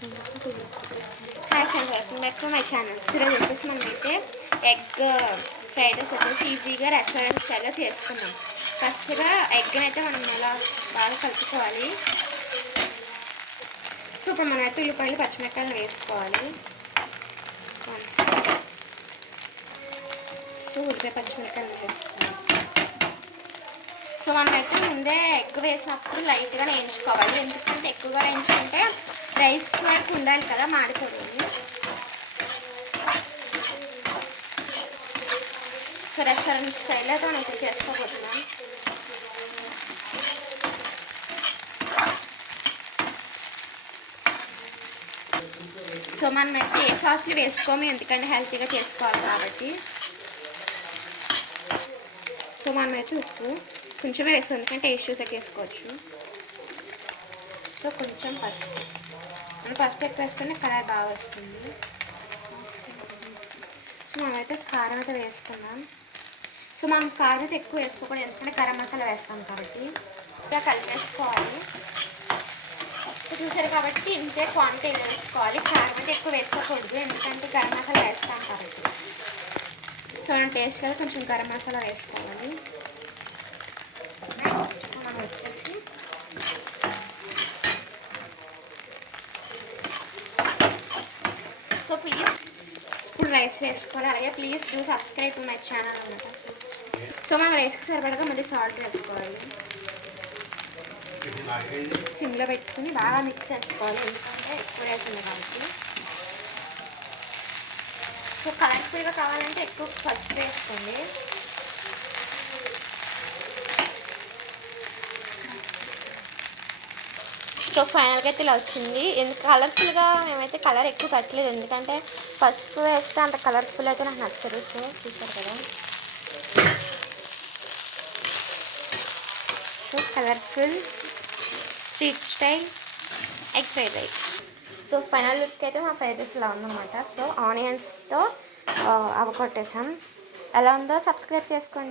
Hi friends, welcome back to my channel. ఈరోజు వచ్చేసి మనమైతే ఎగ్ ఫ్రైడ్ రైస్ వచ్చేసి ఈజీగా రెస్టారెంట్ స్టైల్లో చేసుకున్నాం. ఫస్ట్గా ఎగ్ని అయితే మనం అలా బాగా కలుపుకోవాలి. సో ఇప్పుడు మనమైతే ఉల్లిపాయలు పచ్చిమిరపకాయలు వేసుకోవాలి. సో ఉల్లిపాయ పచ్చిమిరపకాయలు వేసుకోవాలి. సో మనమైతే ముందే ఎగ్ వేసినప్పుడు లైట్గా వేయించుకోవాలి. ఎందుకంటే ఎక్కువగా వేయించుకుంటే రైస్ వైపు ఉండాలి కదా, మాడిపోతుంది. సో రెస్టారెంట్ స్టైల్లో అయితే మనం ఇప్పుడు చేసుకోబోతున్నాం. సో మనమైతే ఏ సాస్లు వేసుకోము, ఎందుకంటే హెల్తీగా చేసుకోవాలి కాబట్టి. సో మనమైతే ఉప్పు కొంచెమే వేసుకోవాలి, ఎందుకంటే టేస్ట్ చూసే వేసుకోవచ్చు. సో కొంచెం పసుపు, మనం పసుపు ఎక్కువ వేసుకుంటే కలర్ బాగా వస్తుంది. సో మనమైతే కారం అయితే వేసుకున్నాం. సో మనం కారం అయితే ఎక్కువ వేసుకోకూడదు, ఎందుకంటే గరం మసాలా వేస్తాం కాబట్టి. ఇంకా కలిపేసుకోవాలి. చూసారు కాబట్టి ఇంతే క్వాంటిటీ వేసుకోవాలి. కారం అయితే ఎక్కువ వేసుకోకూడదు, ఎందుకంటే గరం మసాలా వేస్తాం కాబట్టి. సో మనం టేస్ట్ కదా కొంచెం గరం మసాలా వేసుకోవాలి. నెక్స్ట్ మనం వచ్చేసి సో ప్లీజ్ ఇప్పుడు రైస్ వేసుకోవాలి. అలాగే please do subscribe to my channel అన్నమాట. సో మనం రైస్కి సరిపడగా మళ్ళీ సాల్ట్ వేసుకోవాలి. సిమ్లో పెట్టుకుని బాగా మిక్స్ చేసుకోవాలి, ఎందుకంటే ఎక్కువ వేస్తుంది కాబట్టి. సో కలర్ఫుల్గా కావాలంటే ఎక్కువ పసుపు వేసుకోండి. సో ఫైనల్గా అయితే ఇలా వచ్చింది. ఎందుకు కలర్ఫుల్గా మేమైతే కలర్ ఎక్కువ పెట్టలేదు, ఎందుకంటే పసుపు వేస్తే అంత కలర్ఫుల్ అయితే నాకు నచ్చదు. సో చూసారు కదా, so colourful street style egg fried rice. So final look అయితే మా ఫ్రైడ్ రైస్ ఇలా ఉందన్నమాట. సో ఆనియన్స్తో అవకొట్టేసాం. ఎలా ఉందో సబ్స్క్రైబ్ చేసుకోండి.